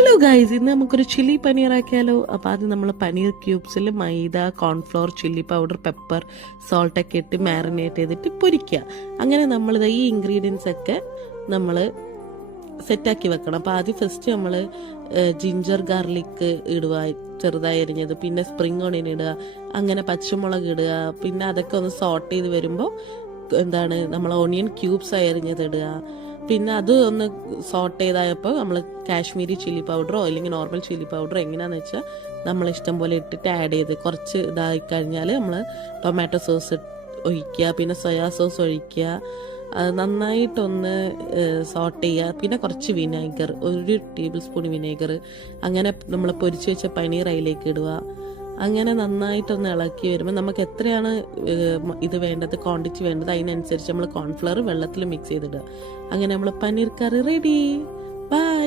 Hello guys, ഇന്ന് നമുക്കൊരു chilli paneer ആക്കിയാലോ. അപ്പോൾ ആദ്യം നമ്മൾ പനീർ ക്യൂബ്സിൽ മൈദ, കോൺഫ്ലോർ, ചില്ലി പൗഡർ, പെപ്പർ, സോൾട്ടൊക്കെ ഇട്ട് മാരിനേറ്റ് ചെയ്തിട്ട് പൊരിക്കുക. അങ്ങനെ നമ്മളിത് ഈ ഇൻഗ്രീഡിയൻസ് ഒക്കെ നമ്മൾ സെറ്റാക്കി വെക്കണം. അപ്പോൾ ആദ്യം ഫസ്റ്റ് നമ്മൾ ജിഞ്ചർ ഗാർലിക്ക് ഇടുക, ചെറുതായി അരിഞ്ഞത്, പിന്നെ സ്പ്രിംഗ് ഓണിയൻ ഇടുക, അങ്ങനെ പച്ചമുളക് ഇടുക, പിന്നെ അതൊക്കെ ഒന്ന് സോട്ട് ചെയ്ത് വരുമ്പോൾ നമ്മൾ ഓണിയൻ ക്യൂബ്സ് ആയി അരിഞ്ഞത് ഇടുക. പിന്നെ അത് ഒന്ന് സോട്ട് ചെയ്തായപ്പോൾ നമ്മൾ കാശ്മീരി ചില്ലി പൗഡറോ അല്ലെങ്കിൽ നോർമൽ ചില്ലി പൗഡറോ എങ്ങനെയാണെന്ന് വെച്ചാൽ നമ്മൾ ഇഷ്ടം പോലെ ഇട്ടിട്ട് ആഡ് ചെയ്ത് കുറച്ച് ഇതായി കഴിഞ്ഞാൽ നമ്മൾ ടൊമാറ്റോ സോസ് ഒഴിക്കുക, പിന്നെ സോയാ സോസ് ഒഴിക്കുക, അത് നന്നായിട്ടൊന്ന് സോട്ട് ചെയ്യുക. പിന്നെ കുറച്ച് വിനേഗർ, 1 ടേബിൾ സ്പൂൺ വിനേഗർ, അങ്ങനെ നമ്മൾ പൊരിച്ച് വെച്ച പനീർ അതിലേക്ക് ഇടുക. അങ്ങനെ നന്നായിട്ടൊന്ന് ഇളക്കി വരുമ്പോൾ നമുക്ക് എത്രയാണ് ഇത് വേണ്ടത്, ക്വാണ്ടിറ്റി വേണ്ടത്, അതിനനുസരിച്ച് നമ്മൾ കോൺഫ്ലവർ വെള്ളത്തിൽ മിക്സ് ചെയ്തിടുക. അങ്ങനെ നമ്മൾ പനീർ കറി റെഡി. ബൈ.